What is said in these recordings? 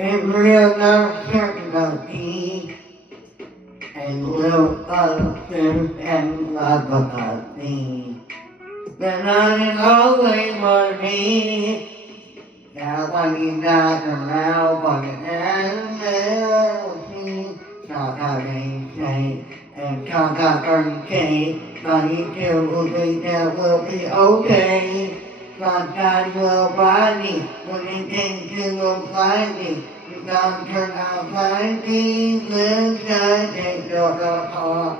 real certainty and will function and lovability. Then I always for me. Now when you not around, but not having say, and talk out everything, but you still will be there, will be okay. God will find me when he thinks you will find me. You don't turn out find me, live side, take your heart.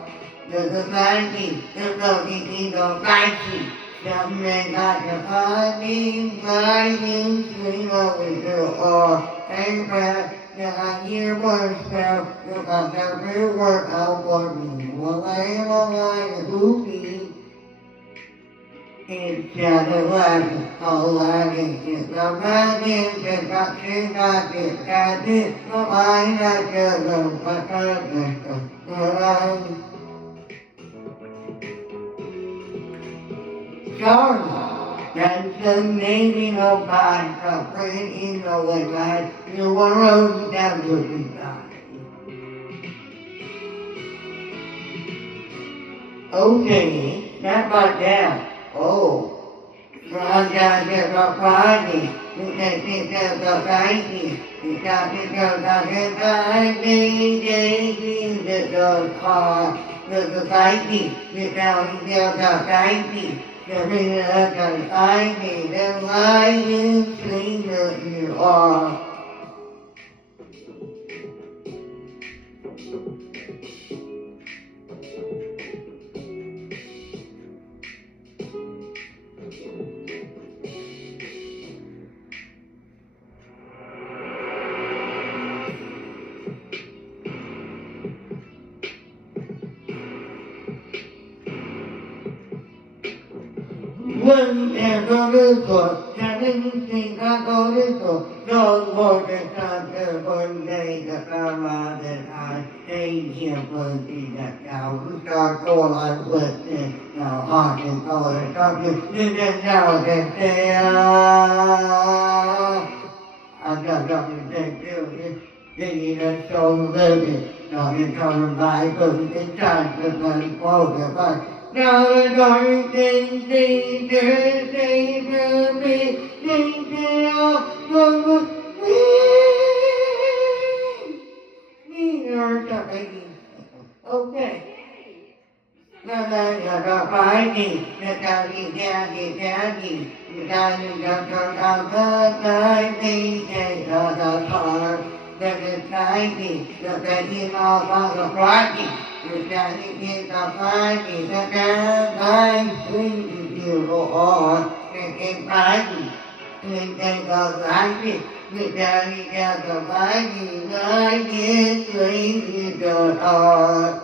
The society, the looking, the fighting. Some men got to find me, find you, sweet over you all. Amen. That I hear myself, look at every word out for me. Well, I am alive, who be? It's Cadillac, all lagging, it's a wagon, it's got two nuggets, got it, but I not just a fucking sorry, that's the naming of God, the praising of the God, you were rose down to the God. Okay, not about that. Oh, from God to the Friday, you can think of the Friday, you got to go to the Friday, the car, the Friday, you got to go to the Friday, the Friday, the lion sleeper you are. Whenever the court, anything I go to go, don't work the time to one day that I'm out and I stay here for the that now we start going on with it now heart and soul and something then now they say I got nothing to do digging a soul living now you're coming by but it's time to let it go now the dark things they will be thinking of me. Okay. Now that you're fighting, the daddy, you got turn out the night, they take the car. That is nighty, the daddy of the party. The daddy is the party, the daddy sweet you are, the party. The daddy of party, the daddy of the party, the daddy sweet you are.